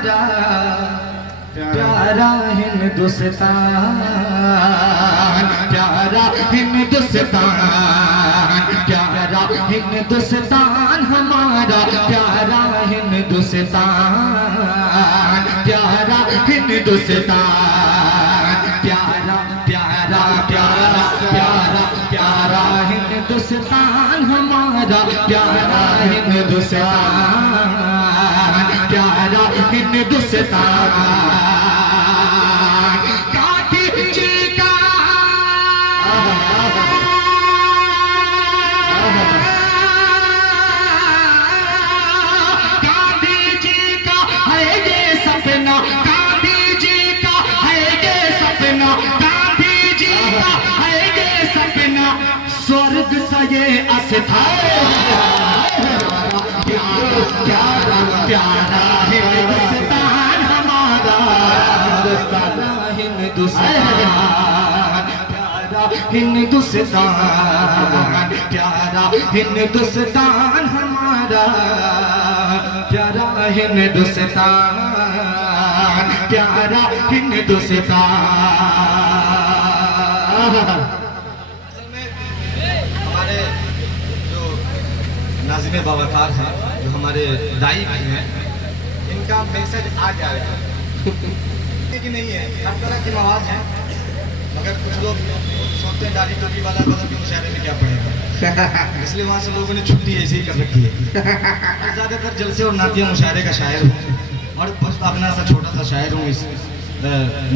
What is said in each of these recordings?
हमारा प्यारा हिंदुस्तान, प्यारा हिंदुस्तान, प्यारा हिंदुस्तान हमारा, प्यारा हिंदुस्तान, प्यारा हिंदुस्तान, प्यारा प्यारा प्यारा प्यारा प्यारा हिंदुस्तान हमारा, प्यारा हिंदुस्तान, प्यारा हिंदुस्तान। गांधी जी का गांधी जी का है ये सपना, गांधी जी का है ये सपना, गांधी जी का है ये सपना, स्वर्ग सा ये अस्थान, प्यारा प्यारा प्यारा हिंदुस्तान हमारा, प्यारा हिंदुस्तान, प्यारा हिंदुस्तान, प्यारा हिंदुस्तान हमारा, प्यारा हिंदुस्तान, प्यारा हिंदुस्तान। नाज़िम बावकार हैं जो हमारे दाई भी हैं, इनका मैसेज आ जाएगा कि नहीं है, हर तरह की मवाज है, मगर कुछ लोग सोचते हैं दाढ़ी टोपी वाला बदल के मुशायरे में क्या पड़ेगा, इसलिए वहाँ से लोगों ने छुट्टी ऐसे ही कर रखी है। ज़्यादातर जलसे और नातिया मुशायरे का शायर हूँ और बस अपना सा छोटा सा शायर हूँ इस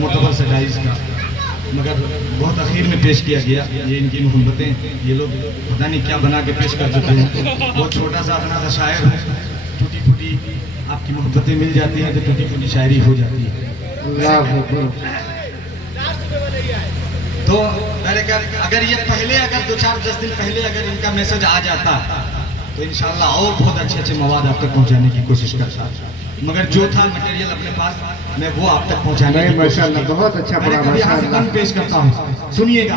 मोटबर से डाइज का, मगर बहुत आखिर में पेश किया गया। ये इनकी मोहब्बतें, ये लोग पता नहीं क्या बना के पेश कर देते हैं। बहुत छोटा सा अपना सा शायर हूँ, टूटी फूटी आपकी मोहब्बतें मिल जाती हैं तो टूटी फूटी शायरी हो जाती है। तो मैंने कहा अगर ये पहले, अगर 2-4-10 दिन पहले अगर इनका मैसेज आ जाता तो इंशाल्लाह और बहुत अच्छे अच्छे मवाद आप तक पहुँचाने की कोशिश करता, मगर जो था मटेरियल अपने पास मैं वो आप तक पहुंचाने की माशाल्लाह बहुत अच्छा पड़ा, माशाल्लाह पेश करता हूँ, सुनिएगा।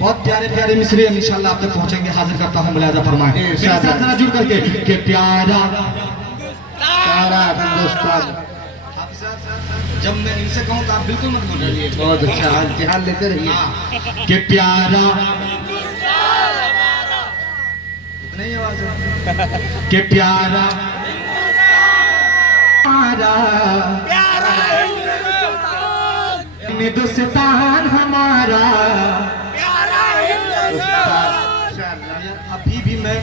बहुत प्यारे प्यारे मिसरे इंशाल्लाह आप तक पहुंचेंगे, हाजिर करता हूँ, मुलाजा फरमाएं मेरे साथ जरा जुड़ करके कि प्यारा प्यारा हिंदुस्तान। जब मैं इनसे कहूँ तो आप बिल्कुल मत बोलिए, बहुत अच्छा ध्यान लेते रहिए कि प्यारा नहीं आवाज कि प्यारा हमारा, प्यारा हिंदुस्तान हमारा, प्यारा हिंदुस्तान। अभी भी मैं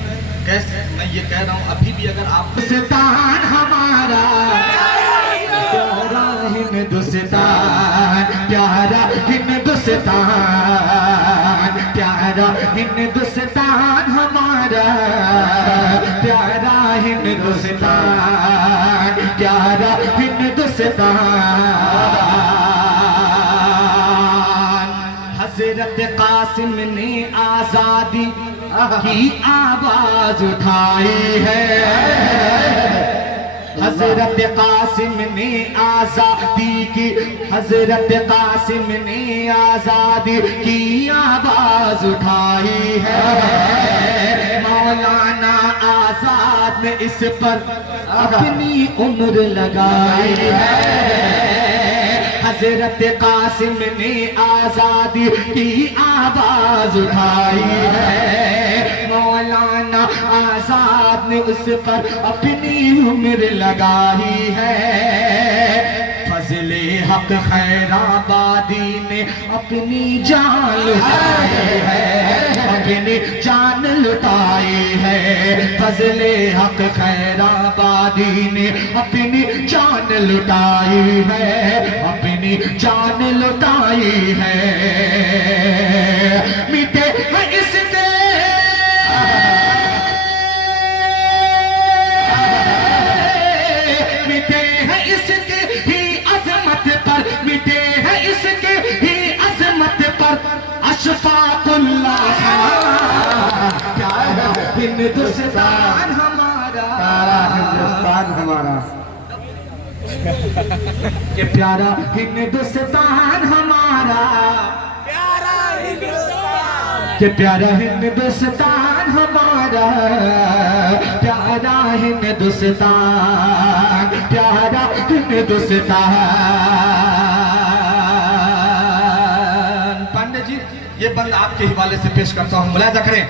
ये कह रहा हूँ, अभी भी अगर आप हिंदुस्तान हमारा, प्यारा हिंदुस्तान, प्यारा हिंदुस्तान, प्यारा हिंदुस्तान हमारा, प्यारा हिंदुस्तान, प्यारा हिंदुस्तान। हजरत कासिम ने आजादी की आवाज उठाई है, हजरत कासिम ने आजादी की, हजरत कासिम ने आजादी की आवाज उठाई है, मौलाना आजाद ने इस पर अपनी उम्र लगाई है, हजरत कासिम ने आजादी की आवाज उठाई है, मौलाना आजाद ने उस पर अपनी उम्र लगाई है, फजले हक खैराबादी ने अपनी जान लुटाई है, अपनी जान लुटाई है, फजले हक खैराबादी ने अपनी जान लुटाई है, अपनी जान लुटाई है। मिटे है इसके मिटे है इसके ही अजमत पर, मिटे है इसके ही अजमत पर अशफाकुल्लाह, प्यारा हिंदुस्तान हमारा, प्यारा हिंदुस्तान हमारा, ये प्यारा हिंदुस्तान हमारा, प्यारा हिंदुस्तान, ये प्यारा हिंदुस्तान हमारा, प्यारा हिंदुस्तान, प्यारा हिंदुस्तान। पांडे जी ये बंद आपके हवाले से पेश करता हूँ, मुलाजा करें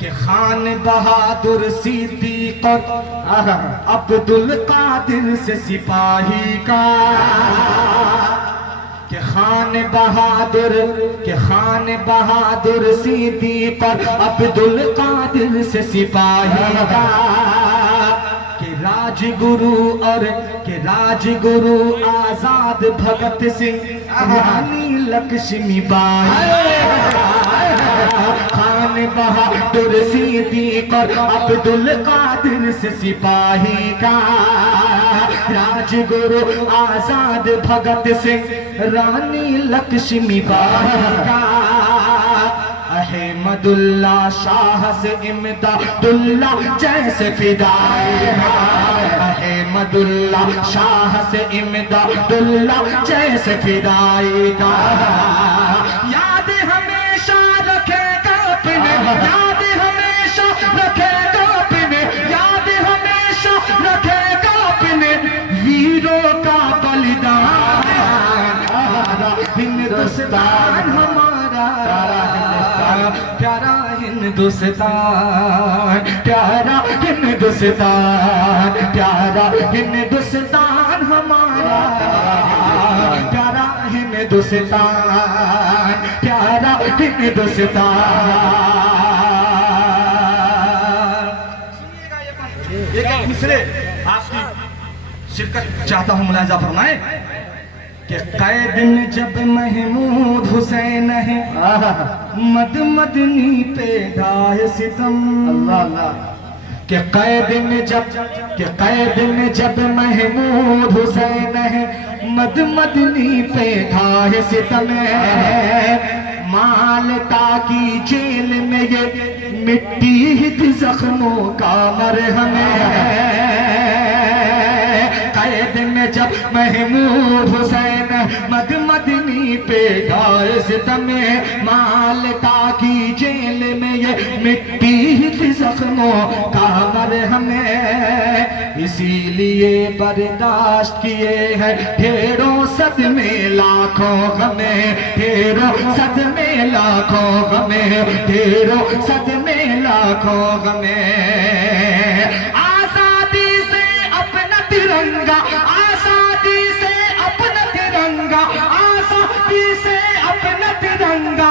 कि खान बहादुर सिद्दीक और अब्दुल कादिर से सिपाही का, कि खान बहादुर सिद्दीक और अब्दुल कादिर से सिपाही का, कि राजगुरु आजाद भगत सिंह रानी लक्ष्मीबाई, खान बहादुर सिद्दीक और अब्दुल कादिर से सिपाही का, राजगुरु आजाद भगत सिंह रानी लक्ष्मीबाई का, अहमदुल्ला शाह से इमदादुल्ला जैसे फिदाई, अहमदुल्ला शाह से इमदादुल्ला जैसे फिदाई का, याद हमेशा रखेगा अपने, याद हमेशा रखेगा अपने, याद हमेशा रखेगा अपने वीरों का बलिदान। हिंदुस्तान हमारा प्यारा हिंदुस्तान, प्यारा हिंदुस्तान, प्यारा हिंदुस्तान हमारा, प्यारा हिंदुस्तान, प्यारा हिंदुस्तान। एक मिसरे आपकी शिरकत चाहता हूँ, मुलाजा फरमाए कि कैद में जब महमूद हुसैन है मदनी पे ढाए सितम, कि कैद में जब महमूद हुसैन है मदनी पे ढाए सितम, माल्टा की जेल में ये मिट्टी थी जख्मों का मरहम है, कैद में जब महमूद हुसैन मदनी पे ढाए सितम, माल्टा की जेल में ये मिट्टी थी जख्मों का मरहम है, इसीलिए बर्दाश्त किए हैं ढेरों सदमे लाखों गमे, ढेरों सदमे लाखों गमे, ढेरों सदमे लाखों गमे। आजादी से अपना तिरंगा, आजादी से अपना तिरंगा, आजादी से अपना तिरंगा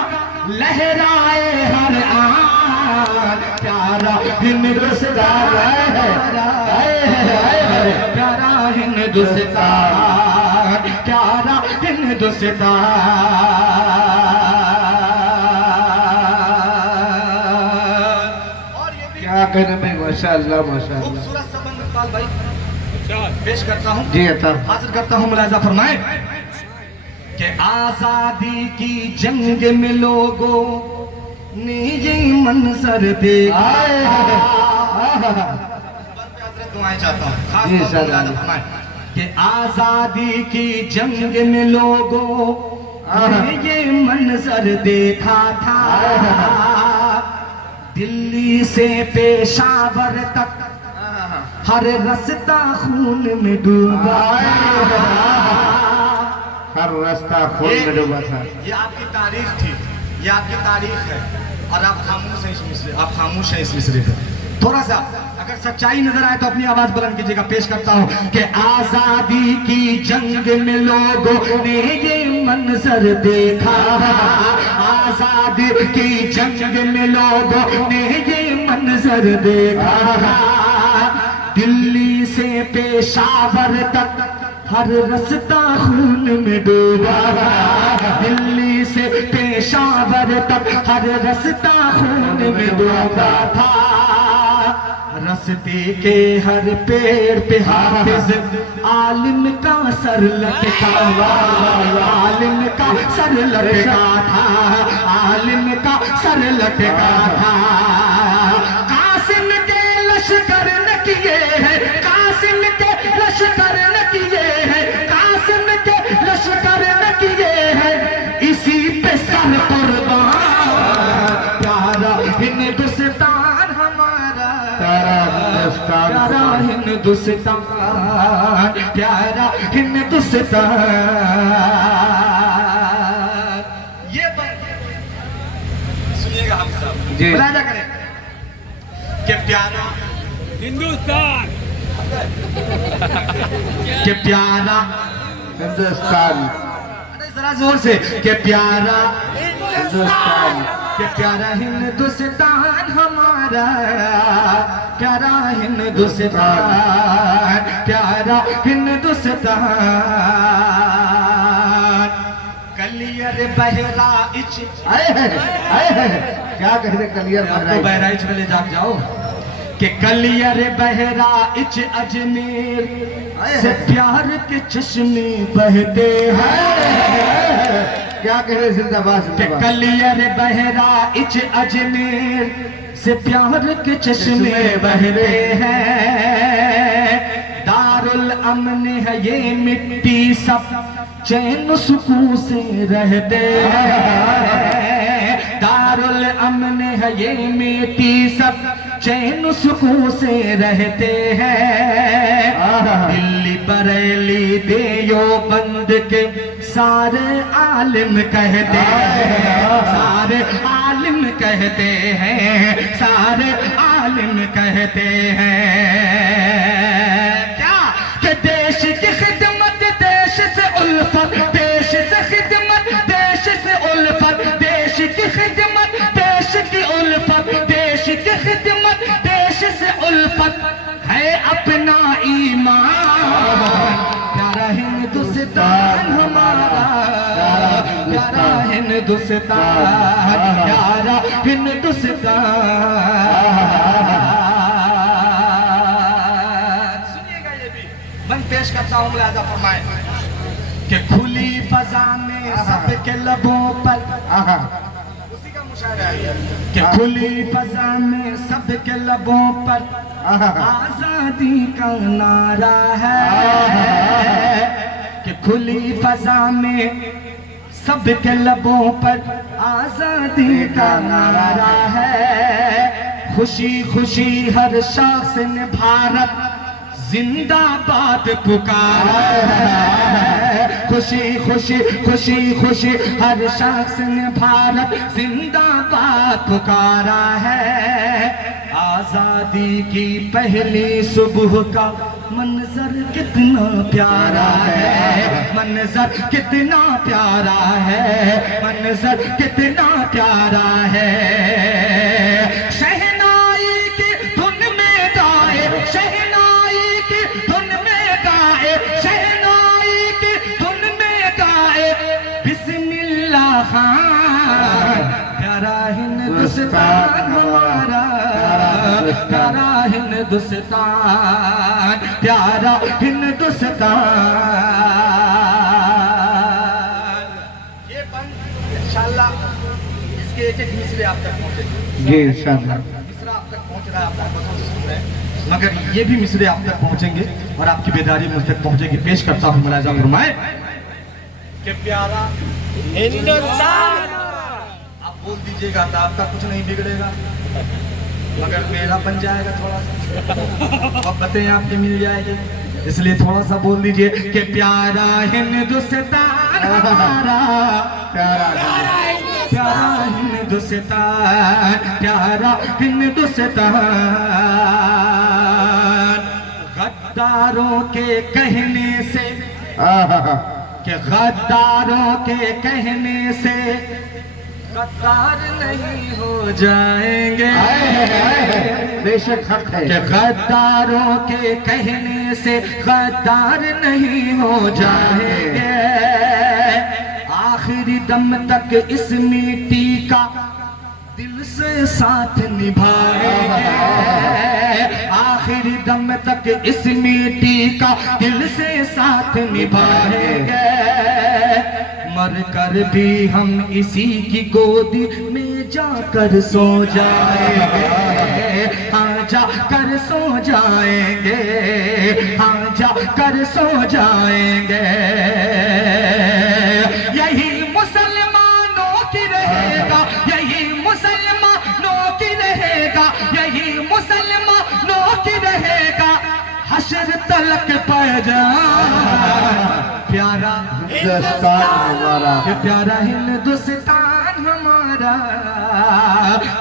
लहराए हर आन, प्यारा हिंदुस्तान, प्यारा हिंदुस्तान, प्यारा हिंदुस्तान। और ये भी क्या कहने भाई, माशाअल्लाह माशाअल्लाह। खूबसूरत सबंद इकबाल भाई पेश करता हूँ, जी अता हाजिर करता हूँ, मुलाजा फरमाए कि आजादी की जंग में लोगों ने ये मंजर देखा, दुआएं चाहता हूँ खास जी, तौर पर मुलाजा फरमाए कि आजादी की जंग में लोगों ने ये मंजर देखा था, दिल्ली से पेशावर तक हर रास्ता खून में डूबा, हर रास्ता खून में डूबा था। ये आपकी तारीख थी, ये आपकी तारीख है, और आप खामोश हैं इस मिसरे, आप खामोश हैं इस मिसरे पे। थोड़ा सा अगर सच्चाई नजर आए तो अपनी आवाज बुलंद कीजिएगा। पेश करता हूँ कि आजादी की जंग में लोगों ने ये मंजर देखा, आजादी की जंग में लोगों ने ये मंजर देखा, दिल्ली से पेशावर तक हर रास्ता खून में डूबा, दिल्ली से पेशावर तक हर रास्ता खून में डूबा था, रास्ते के हर पेड़ पे हाफिज आलिम का सर लटका, आलिम का सर लटका था, आलिम का सर लटका था। कासिम के लश्कर न किए हैं, कासिम के लश्कर न किए हैं, कासिम के लश्कर न किए हैं, इसी पे सर कुर्बान, प्यारा हिंदुस्तान हमारा, प्यारा हिंदुस्तान, प्यारा हिंदुस्तान। ये सुनिएगा हम सब जी। राजा करें कि प्यारा हिंदुस्तान के प्यारा हिंदुस्तान अरे जरा जोर से के प्यारा हिंदुस्तान के प्यारा हिंदुस्तान हमारा, प्यारा हिंदुस्तान, प्यारा हिंदुस्तान। कलियर बहराइच आए हैं क्या कह रहे कलियर आपको बहराइच में ले जाओ कि कलियर बहराइच अजमेर से प्यार के चश्मे बहते हैं। क्या कह रहे जिंदाबाद कि जिंदाबाद कलियर बहराइच अजमेर से प्यार के चश्मे बहते हैं। दारुल अमन है ये मिट्टी सब चैन सुकून से रहते हैं। दारुल अमन है ये मिट्टी सब चैन सुकून से रहते हैं। दिल्ली बरेली देवबंद के सारे आलिम कहते हैं, सारे आलिम कहते हैं, सारे आलिम कहते हैं क्या कि देश की खिदमत देश से उल्फत, देश से खिदमत देश से उल्फत, देश की खिदमत देश की उल्फत, देश की खिदमत देश से उल्फत है अपना ईमान। प्यारा हिंदुस्तान हमारा, प्यारा हिंदुस्तान, प्यारा हिंदुस्तान। सुनिएगा ये भी मैं पेश करता हूँ मुलाजा फरमाए कि खुली फजा में सबके लबों पर, उसी का मुशायरा है कि खुली फजा में सबके लबों पर आजादी का नारा है। कि खुली फजा में सबके लबों पर आजादी का नारा है। खुशी खुशी हर शख्स ने भारत जिंदाबाद पुकारा है। खुशी खुशी खुशी खुशी हर शख्स ने भारत जिंदाबाद पुकारा है। आजादी की पहली सुबह का मंजर कितना प्यारा है, मंजर कितना प्यारा है, मंजर कितना प्यारा है। शहनाई की धुन में गाए, शहनाई की धुन में गाए, शहनाई की धुन में गाए बिस्मिल्लाह खान। प्यारा हिंदुस्तान हमारा, प्यारा हिंदुस्तान, प्यारा हिंदुस्तान। ये बंद इंशाल्लाह इसके एक एक मिसरे आप तक पहुँचेंगे। जी इंशाल्लाह मिसरा आप तक पहुँच रहा है, आप बसों से सुन रहे हैं। मगर ये भी मिसरे आप तक पहुंचेंगे और आपकी बेदारी मुझ तक पहुंचेगी। पेश करता हूं मुलाजा फरमाए कि प्यारा हिंदुस्तान आप बोल दीजिएगा तो आपका कुछ नहीं बिगड़ेगा, मगर मेरा बन जाएगा थोड़ा सा। अब बातें आपकी मिल जाएगी, इसलिए थोड़ा सा बोल दीजिए कि प्यारा हिंदुस्तान हमारा, प्यारा प्यारा हिंदुस्तान, प्यारा हिंदुस्तान। गद्दारों के कहने से, कि गद्दारों के कहने से गद्दार नहीं हो जाएंगे। बेशक हक है कि गद्दारों के कहने से गद्दार नहीं हो जाएंगे। आखिरी दम तक इस मिट्टी का दिल से साथ निभाएंगे। आखिरी दम तक इस मिट्टी का दिल से साथ निभाएंगे। मर कर भी हम इसी की गोदी में जाकर सो जाएंगे। हाँ जाकर सो जाएंगे, हाँ जाकर सो जाएंगे। यही मुसलमानों की रहेगा, यही मुसलमानों की रहेगा, यही मुसलमानों की रहेगा। हश्र तलक के पैजान प्यारा हिंदुस्तान हमारा ये प्यारा हिंदुस्तान हमारा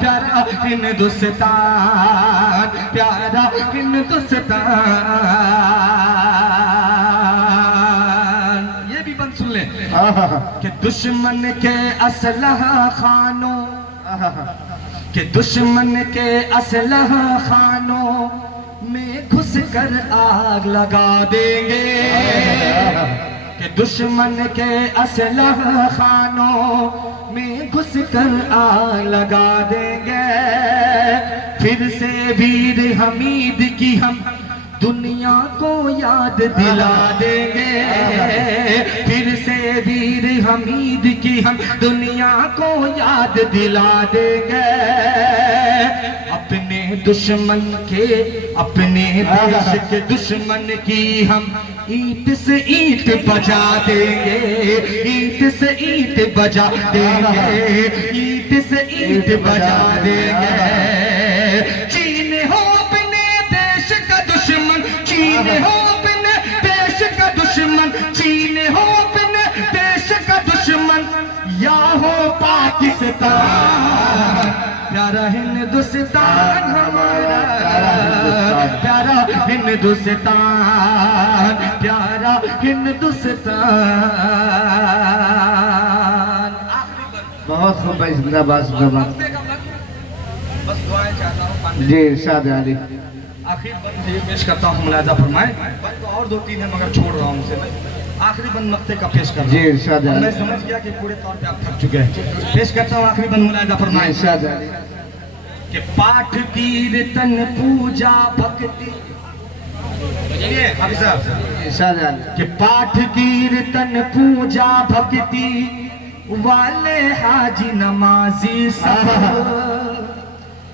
प्यारा हिंदुस्तान प्यारा हिंदुस्तान ये भी बंद सुन ले कि दुश्मन के असलहा खानों कि दुश्मन के असलहा खानों में घुस कर आग लगा देंगे कि दुश्मन के असलहा खानों में घुस कर आग लगा देंगे फिर से वीर हमीद की हम दुनिया को याद दिला देंगे फिर से वीर हमीद की हम दुनिया को याद दिला देंगे अपने दुश्मन के अपने देश के दुश्मन की हम ईंट से ईंट बजा देंगे ईंट से ईंट बजा देंगे ईंट से ईंट बजा देंगे चीन हो अपने देश का दुश्मन चीन हो अपने देश का दुश्मन चीन हो अपने देश का दुश्मन या हो पाकिस्तान प्यारा हिंदुस्तान हमारा प्यारा हिंदुस्तान प्यारा हिंदुस्तान बहुत खूब भाई जिंदाबाद जिंदाबाद बस दुआएं चाहता हूँ पांडे जी इरशाद अली आखिरी बंद ये पेश करता हूँ मुलाहिजा फरमाए बंद तो और 2-3 है मगर छोड़ रहा हूँ उसे मैं आखिरी बंद मक्ते का पेश कर जी रहा हूँ इरशाद और मैं अली समझ गया कि पूरे तौर पे आप थक चुके हैं पेश करता हूँ आखिरी बंद मुलाहिजा जी फरमाए इरशाद अली कि पाठ कीर्तन पूजा भक्ति सुनिए हाफिज साहब इरशाद अली कि पाठ कीर्तन पूजा भक्ति वाले हाजी नमाजी सब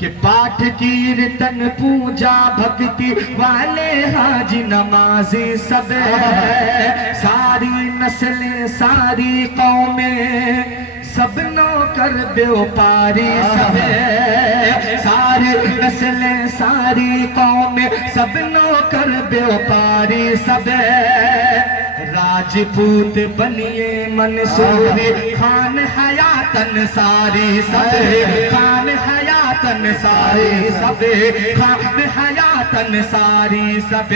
कि पाठ कीर्तन पूजा भक्ति वाले हाजी नमाजी सब सारी नस्लें सारी कौमें सब नौकर व्यापारी सब सारी नस्लें सारी कौमें सब नौकर व्यापारी सब राजपूत बनिए मंसूरी खान हयातन सारी सब खान हयातन सारी सब खान हयातन सारी सब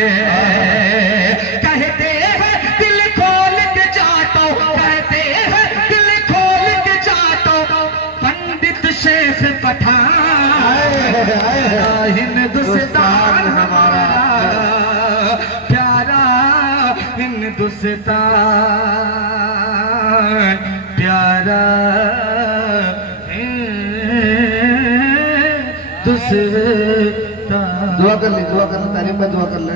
कहते हैं दिल खोल के जातो कहते हैं दिल खोल के जातो पंडित शेख पठान हिंदुस्तान हमारा प्यारा हिंदुस्तान प्यारा हिंदुस्तान दुआ कर ले तारीफ में दुआ कर ले